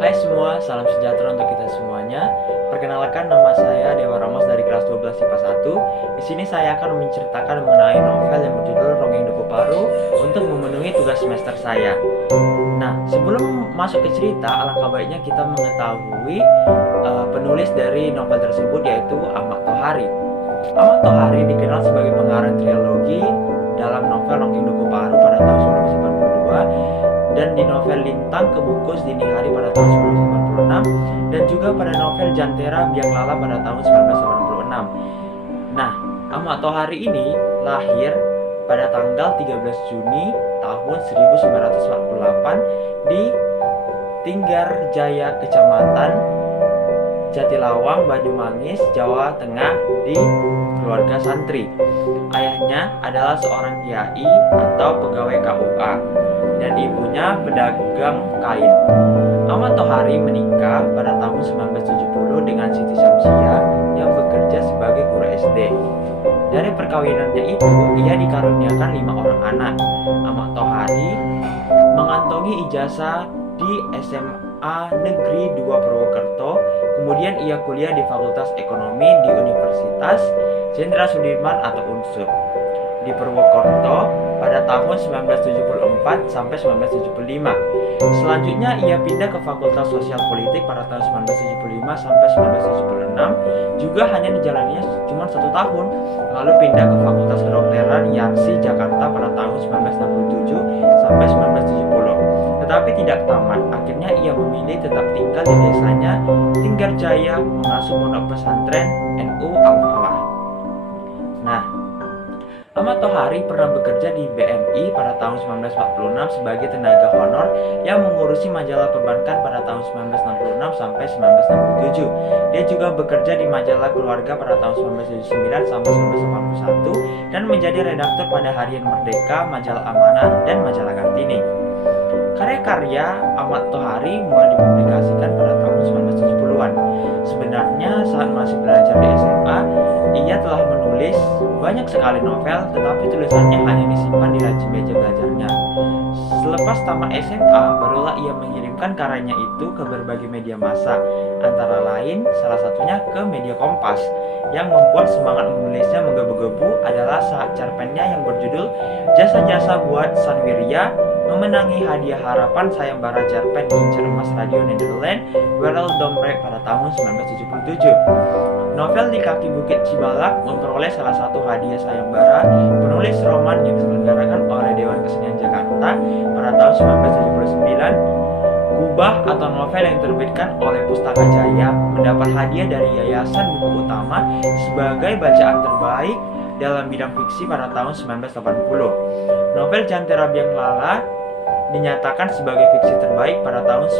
Hai semua, salam sejahtera untuk kita semuanya. Perkenalkan, nama saya Dewa Ramos dari kelas 12 IPA 1. Di sini saya akan menceritakan mengenai novel yang berjudul Ronggeng Duku Paru untuk memenuhi tugas semester saya. Nah, sebelum masuk ke cerita, alangkah baiknya kita mengetahui penulis dari novel tersebut, yaitu Ahmad Tohari. Ahmad Tohari dikenal sebagai pengarang trilogi dalam novel Ronggeng Duku Paru pada tahun 1992, dan di novel Lintang Kebungkus Dini Hari pada tahun 1986, dan juga pada novel Jantera Biang Lala pada tahun 1986. Nah, Ahmad Tohari ini lahir pada tanggal 13 Juni tahun 1948 di Tinggarjaya, Kecamatan Jatilawang, Banyumanis, Jawa Tengah, di keluarga santri. Ayahnya adalah seorang kiai atau pegawai KUA dan ibunya pedagang kain. Ahmad Tohari menikah pada tahun 1970 dengan Siti Syamsiah yang bekerja sebagai guru SD. Dari perkawinannya itu, ia dikaruniakan 5 orang anak. Ahmad Tohari mengantongi ijazah di SMA Negeri 2 Purwokerto. Kemudian ia kuliah di Fakultas Ekonomi di Universitas Jenderal Sudirman atau UNSUD di Purwokerto pada tahun 1974 sampai 1975. Selanjutnya ia pindah ke Fakultas Sosial Politik pada tahun 1975 sampai 1976, juga hanya dijalaninya cuma 1 tahun, lalu pindah ke Fakultas Kedokteran Yarsi Jakarta pada tahun 1967 sampai 1970. Tetapi tidak tamat, akhirnya ia memilih tetap tinggal di desanya Tinggarjaya mengasuh pondok pesantren NU Al-Falah. Nah, Ahmad Tohari pernah bekerja di BNI pada tahun 1946 sebagai tenaga honor yang mengurusi majalah perbankan pada tahun 1966 sampai 1967. Dia juga bekerja di majalah Keluarga pada tahun 1979 sampai 1981 dan menjadi redaktur pada Harian Merdeka, Majalah Amanah, dan Majalah Kartini. Karya-karya Ahmad Tohari mulai dipublikasikan pada tahun 1970-an. Sebenarnya saat masih belajar di SMA, ia telah menulis banyak sekali novel, tetapi tulisannya hanya disimpan di laci meja belajarnya. Selepas tamat SMA, barulah ia mengirimkan karyanya itu ke berbagai media massa, antara lain salah satunya ke media Kompas. Yang membuat semangat menulisnya menggebu-gebu adalah saat cerpennya yang berjudul Jasa-Jasa Buat Sanwirya memenangi hadiah harapan sayembara cerpen Incer Emas Radio Nederland Wereld Domrek pada tahun 1977. Novel Di Kaki Bukit Cibalak memperoleh salah satu hadiah sayembara penulis roman yang diselenggarakan oleh Dewan Kesenian Jakarta pada tahun 1979. Kubah atau novel yang diterbitkan oleh Pustaka Jaya mendapat hadiah dari Yayasan Buku Utama sebagai bacaan terbaik dalam bidang fiksi pada tahun 1980. Novel Jantera Biang Lala dinyatakan sebagai fiksi terbaik pada tahun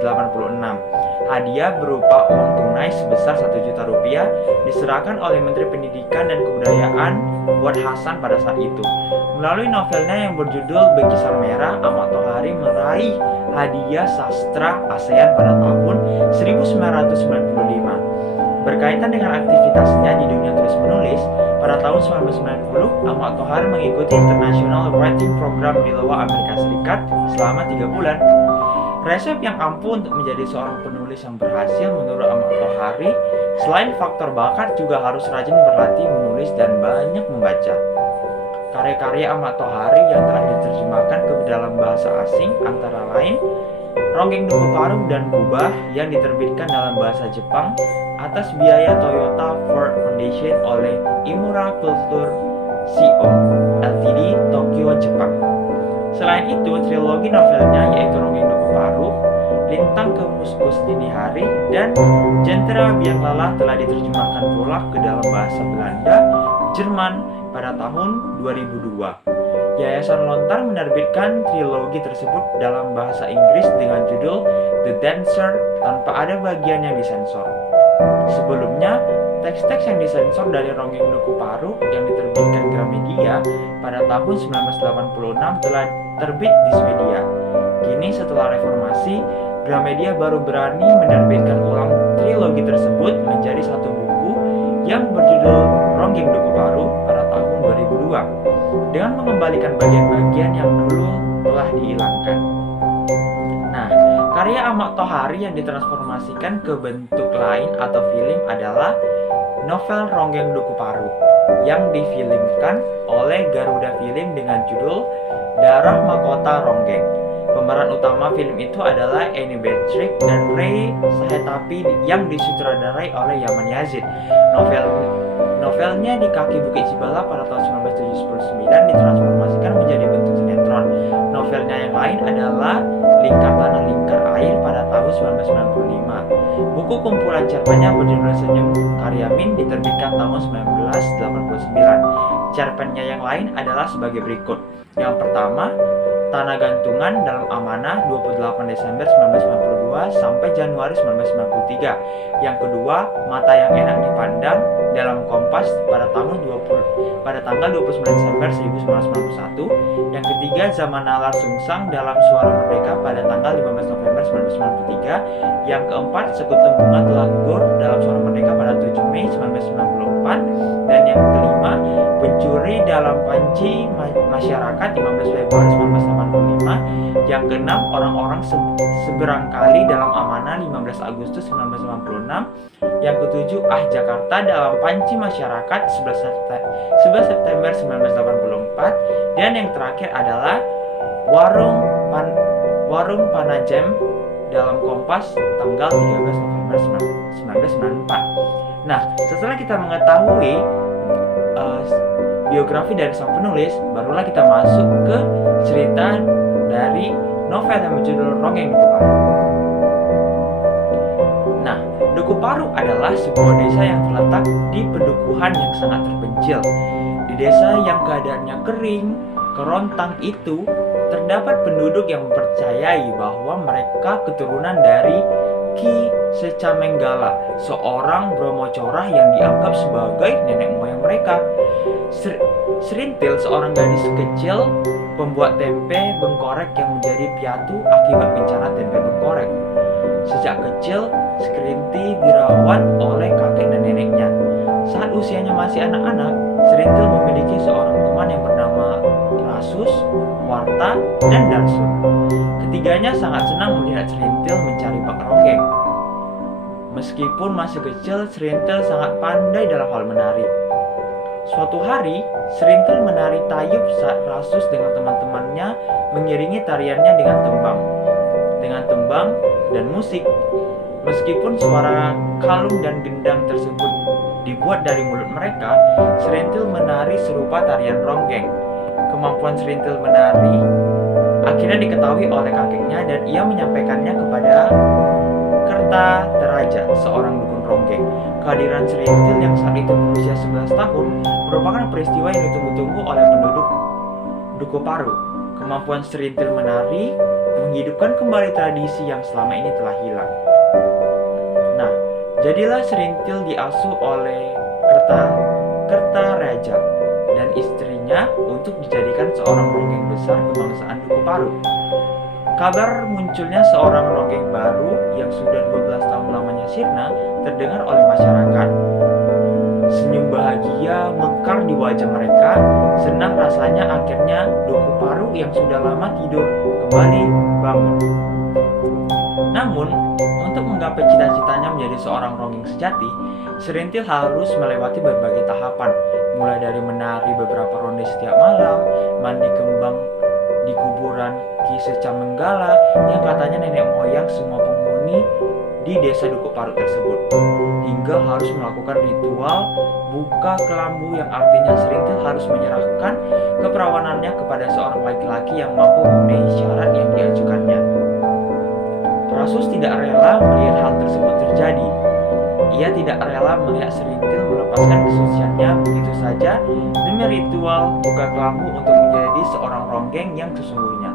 1986. Hadiah berupa uang tunai sebesar 1 juta rupiah diserahkan oleh Menteri Pendidikan dan Kebudayaan Fuad Hasan pada saat itu. Melalui novelnya yang berjudul Bekisar Merah, Ahmad Tohari meraih hadiah sastra ASEAN pada tahun 1995. Berkaitan dengan aktivitasnya di dunia tulis menulis, pada tahun 1990, Ahmad Tohari mengikuti International Writing Program di Iowa, Amerika Serikat selama 3 bulan. Resep yang ampuh untuk menjadi seorang penulis yang berhasil menurut Ahmad Tohari, selain faktor bakat, juga harus rajin berlatih menulis dan banyak membaca. Karya-karya Ahmad Tohari yang telah diterjemahkan ke dalam bahasa asing antara lain Ronggeng Duku Paru dan Kubah yang diterbitkan dalam bahasa Jepang atas biaya Toyota Ford Foundation oleh Imura Culture Co. Ltd. Tokyo, Jepang. Selain itu, trilogi novelnya yaitu Ronggeng Duku Paru, Lintang Kebungkus Dini Hari, dan Jantera Biang Lala telah diterjemahkan pula ke dalam bahasa Belanda, Jerman pada tahun 2002. Yayasan Lontar menerbitkan trilogi tersebut dalam bahasa Inggris dengan judul The Dancer tanpa ada bagian yang disensor. Sebelumnya, teks-teks yang disensor dari Ronggeng Duku Paru yang diterbitkan Gramedia pada tahun 1986 telah terbit di Swedia. Kini setelah reformasi, Gramedia baru berani menerbitkan ulang trilogi tersebut menjadi satu buku yang berjudul Ronggeng Duku Paru pada tahun 2002 dengan mengembalikan bagian-bagian yang dulu telah dihilangkan. Nah, Karya Ahmad Tohari yang ditransformasikan ke bentuk lain atau film adalah novel Ronggeng Duku Paru yang difilmkan oleh Garuda Film dengan judul Darah Mahkota Ronggeng. Pemeran utama film itu adalah Annie Beatrix dan Ray Sahetapi yang disutradarai oleh Yaman Yazid. Novelnya Di Kaki Bukit Cibala pada tahun 1979 ditransformasikan menjadi bentuk sinetron. Novelnya yang lain adalah Lingkar Tanah Lingkar Air pada tahun 1995. Buku kumpulan cerpennya berjudul Senyum karya Min diterbitkan tahun 1989. Cerpennya yang lain adalah sebagai berikut. Yang pertama, Tanah Gantungan dalam Amanah 28 Desember 1992 sampai Januari 1993. Yang kedua, Mata yang Enak Dipandang dalam Kompas pada tanggal 29 Desember 1991. Yang ketiga, Zaman Nalar Sungsang dalam Suara Merdeka pada tanggal 15 November 1993. Yang keempat, Sekutu Bunga Telah Gugur dalam Suara Merdeka pada 7 Mei 1994. Dan yang kelima, Pencuri dalam Panci Masyarakat 15 Februari 1985. Yang keenam, Orang-orang Seberangkali dalam Amanah 15 Agustus 1996. Yang ketujuh, Jakarta dalam Panci Masyarakat 11 September 1984. Dan yang terakhir adalah Warung Panajem dalam Kompas tanggal 13 November 1994. Nah, setelah kita mengetahui biografi dari sang penulis, barulah kita masuk ke cerita dari novel yang berjudul Ronggeng Duku Paru. Nah, Duku Paru adalah sebuah desa yang terletak di pedukuhan yang sangat terpencil. Di desa yang keadaannya kering, kerontang itu, terdapat penduduk yang mempercayai bahwa mereka keturunan dari Ki Secamenggala, seorang Bromo Corah yang dianggap sebagai nenek moyang mereka. Serintil, seorang gadis kecil pembuat tempe bengkorek yang menjadi piatu akibat bencana tempe bengkorek. Sejak kecil, Serintil dirawat oleh kakek dan neneknya. Saat usianya masih anak-anak, Serintil memiliki seorang teman yang bernama Rasus, Warta, dan Darsun. Ketiganya sangat senang melihat Serintil mencari bakat ronggeng. Meskipun masih kecil, Serintil sangat pandai dalam hal menari. Suatu hari, Serintil menari tayub saat Rasus dengan teman-temannya mengiringi tariannya dengan tembang dan musik. Meskipun suara kalung dan gendang tersebut dibuat dari mulut mereka, Serintil menari serupa tarian ronggeng. Kemampuan Serintil menari akhirnya diketahui oleh kakeknya dan ia menyampaikannya kepada Kertateraja, seorang dukun ronggeng. Kehadiran Serintil yang saat itu berusia 11 tahun merupakan peristiwa yang ditunggu-tunggu oleh penduduk Duku Paru. Kemampuan Serintil menari menghidupkan kembali tradisi yang selama ini telah hilang. Nah, jadilah Serintil diasuh oleh Kertaraja dan istrinya untuk dijadikan seorang ronggeng besar kebangsaan Duku Paru. Kabar munculnya seorang ronggeng baru yang sudah 12 tahun lamanya sirna terdengar oleh masyarakat. Senyum bahagia mekar di wajah mereka. Senang rasanya akhirnya Duku Paru yang sudah lama tidur kembali bangun. Namun, untuk menggapai cita-citanya menjadi seorang ronggeng sejati, Serintil harus melewati berbagai tahapan, mulai dari menari beberapa ronde setiap malam, mandi kembang di kuburan Ki Secamenggala yang katanya nenek moyang semua penghuni di desa Duku Paru tersebut, hingga harus melakukan ritual buka kelambu yang artinya Serintil harus menyerahkan keperawanannya kepada seorang laki-laki yang mampu memenuhi syarat yang diajukannya. Rasus tidak rela melihat hal tersebut terjadi. Ia tidak rela melihat Serintil melepaskan kesuciannya begitu saja demi ritual buka kelambu untuk menjadi seorang ronggeng yang sesungguhnya.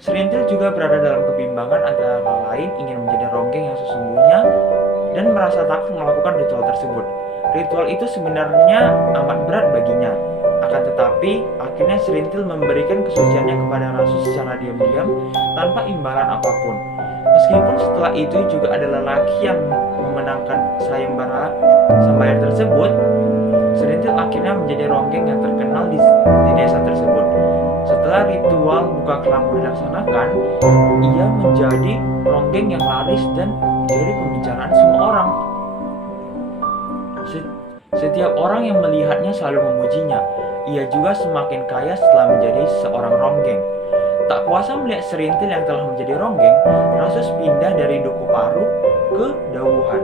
Serintil juga berada dalam kebimbangan antara lain ingin menjadi ronggeng yang sesungguhnya dan merasa takut melakukan ritual tersebut. Ritual itu sebenarnya amat berat baginya. Akan tetapi, akhirnya Serintil memberikan kesuciannya kepada Rasus secara diam-diam tanpa imbalan apapun. Meskipun setelah itu juga ada lelaki yang memenangkan sayembara sembahyang tersebut, Serintil akhirnya menjadi ronggeng yang terkenal di desa tersebut. Setelah ritual buka kelambu dilaksanakan, ia menjadi ronggeng yang laris dan menjadi pembicaraan semua orang. Setiap orang yang melihatnya selalu memujinya. Ia juga semakin kaya setelah menjadi seorang ronggeng. Tak kuasa melihat Serintil yang telah menjadi ronggeng, Rasus pindah dari Duku Paru ke Dauhan.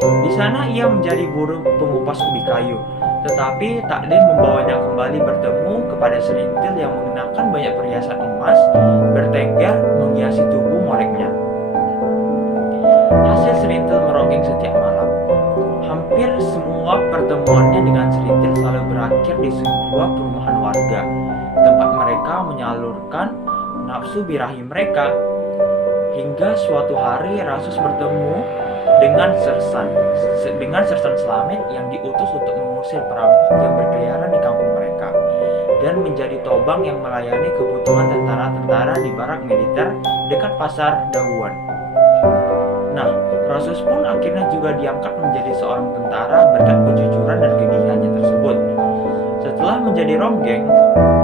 Di sana ia menjadi buruh pengupas ubi kayu. Tetapi takdir membawanya kembali bertemu kepada Serintil yang mengenakan banyak perhiasan emas, bertengger menghiasi tubuh moleknya. Hasil Serintil meronggeng setiap malam. Hampir semua pertemuannya dengan Serintil selalu berakhir di sebuah perumahan warga, tempat mereka menyalurkan nafsu birahi mereka. Hingga suatu hari Rasus bertemu dengan Sersan Slamet yang diutus untuk mengusir perampok yang berkeliaran di kampung mereka dan menjadi tobang yang melayani kebutuhan tentara-tentara di barak militer dekat pasar Dauhan. Nah, Rasus pun akhirnya juga diangkat menjadi seorang tentara berkat kejujuran dan kegigihannya tersebut. Setelah menjadi ronggeng,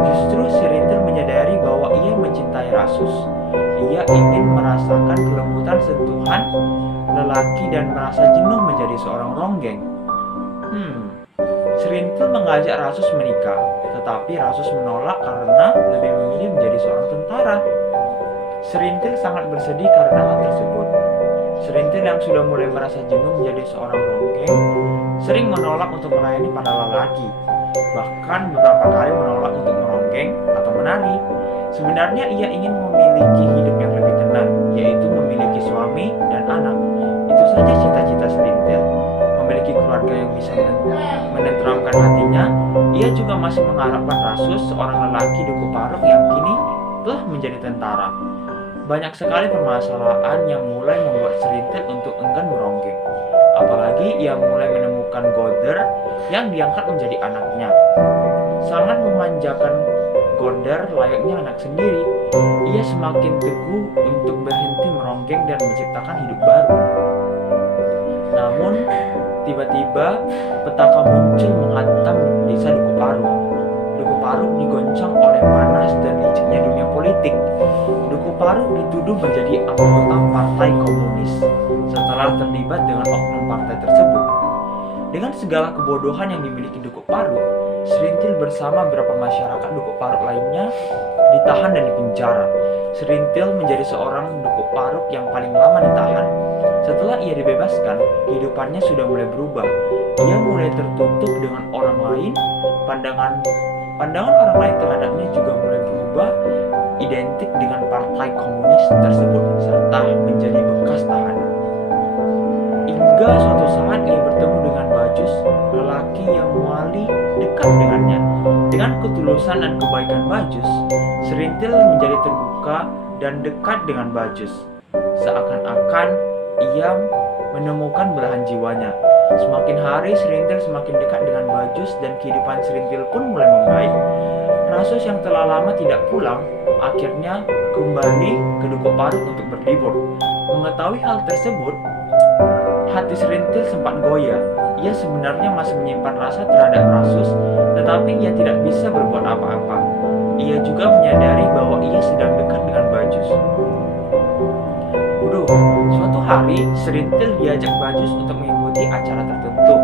justru Serintil menyadari bahwa ia mencintai Rasus. Ia ingin merasakan kelembutan sentuhan lelaki dan merasa jenuh menjadi seorang ronggeng. Serintil mengajak Rasus menikah, tetapi Rasus menolak karena lebih memilih menjadi seorang tentara. Serintil sangat bersedih karena hal tersebut. Serintil yang sudah mulai merasa jenuh menjadi seorang ronggeng sering menolak untuk melayani para lelaki, bahkan beberapa kali menolak untuk meronggeng atau menari. Sebenarnya ia ingin memiliki hidup yang lebih tenang, yaitu memiliki suami dan anak. Itu saja cita-cita Serintil, memiliki keluarga yang bisa menenteramkan hatinya. Ia juga masih mengharapkan Rasus, seorang lelaki Duku Paruk yang kini telah menjadi tentara. Banyak sekali permasalahan yang mulai membuat Serintil untuk enggan meronggeng. Apalagi ia mulai menemukan Gonder yang diangkat menjadi anaknya. Sangat memanjakan Gonder layaknya anak sendiri. Ia semakin teguh untuk berhenti meronggeng dan menciptakan hidup baru. Namun, tiba-tiba petaka muncul menghantam desa Duku Paruk. Duku Paruk digoncang oleh panas dan liciknya dunia politik. Duku Paruk dituduh menjadi anggota Partai Komunis setelah terlibat dengan oknum partai tersebut. Dengan segala kebodohan yang dimiliki Duku Paruk, Serintil bersama beberapa masyarakat Duku Paruk lainnya ditahan dan dipenjara. Serintil menjadi seorang Duku Paruk yang paling lama ditahan. Setelah ia dibebaskan, kehidupannya sudah mulai berubah. Ia mulai tertutup dengan orang lain, pandangan orang lain terhadapnya juga mulai berubah, identik dengan partai komunis tersebut, serta menjadi bekas tahanan. Hingga suatu saat ia bertemu dengan Bajus, lelaki yang muali dekat dengannya. Dengan ketulusan dan kebaikan Bajus, Serintil menjadi terbuka dan dekat dengan Bajus. Seakan-akan ia menemukan belahan jiwanya. Semakin hari Serintil semakin dekat dengan Bajus dan kehidupan Serintil pun mulai membaik. Rasus yang telah lama tidak pulang akhirnya kembali ke Duku Paruk untuk berlibur. Mengetahui hal tersebut, hati Serintil sempat goyah. Ia sebenarnya masih menyimpan rasa terhadap Rasus, tetapi ia tidak bisa berbuat apa-apa. Ia juga menyadari bahwa ia sedang dekat dengan Bajus. Suatu hari Serintil diajak Bajus untuk mengikuti acara tertentu.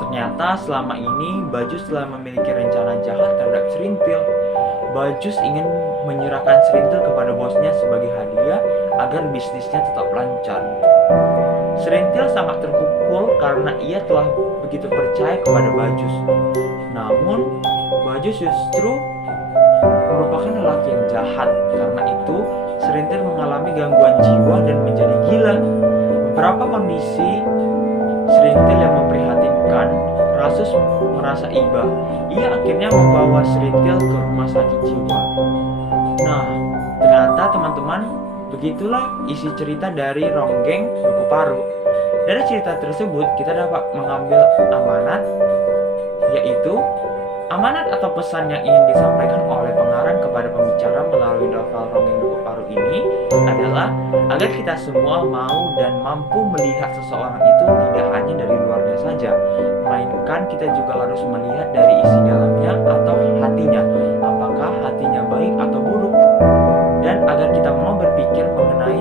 Ternyata selama ini Bajus telah memiliki rencana jahat terhadap Serintil. Bajus ingin menyerahkan Serintil kepada bosnya sebagai hadiah agar bisnisnya tetap lancar. Serintil sangat terpukul karena ia telah begitu percaya kepada Bajus. Namun, Bajus justru merupakan lelaki yang jahat. Karena itu, Serintil mengalami gangguan jiwa dan menjadi gila. Beberapa kondisi Serintil yang memprihatinkan, Rasus merasa iba. Ia akhirnya membawa Serintil ke rumah sakit jiwa. Nah, ternyata teman-teman, begitulah isi cerita dari Ronggeng Duku Paruk. Dari cerita tersebut kita dapat mengambil amanat, yaitu amanat atau pesan yang ingin disampaikan oleh pengarang kepada pembicara melalui novel Ronggeng Duku Paruk ini adalah agar kita semua mau dan mampu melihat seseorang itu tidak hanya dari luarnya saja, melainkan kita juga harus melihat dari isi dalamnya atau hatinya. Apakah hatinya baik atau buruk, dan agar kita mau berpikir mengenai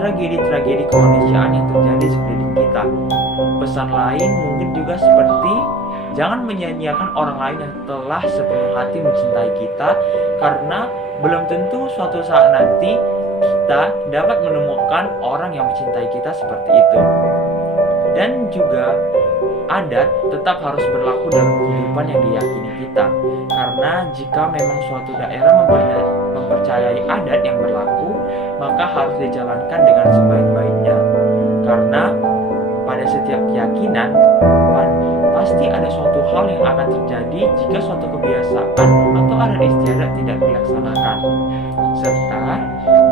tragedi-tragedi kemanusiaan yang terjadi di sekeliling kita. Pesan lain mungkin juga seperti jangan menyia-nyiakan orang lain yang telah sepenuh hati mencintai kita, karena belum tentu suatu saat nanti kita dapat menemukan orang yang mencintai kita seperti itu. Dan juga adat tetap harus berlaku dalam kehidupan yang diyakini kita, karena jika memang suatu daerah mempercayai adat yang berlaku, maka harus dijalankan dengan sebaik-baiknya. Karena pada setiap keyakinan pasti ada suatu hal yang akan terjadi jika suatu kebiasaan atau adat istiadat tidak dilaksanakan. Serta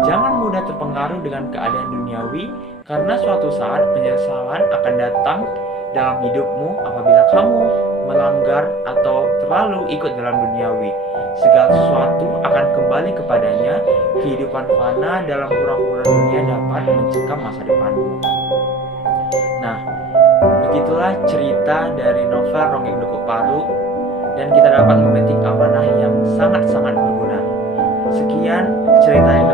jangan mudah terpengaruh dengan keadaan duniawi, karena suatu saat penyesalan akan datang dalam hidupmu apabila kamu melanggar atau terlalu ikut dalam duniawi. Segala sesuatu akan kembali kepadanya. Kehidupan fana dalam hura-hura dunia dapat mencekam masa depanmu. Nah, begitulah cerita dari novel Ronggeng Dekuk Palu, dan kita dapat memetik amanah yang sangat-sangat berguna. Sekian cerita yang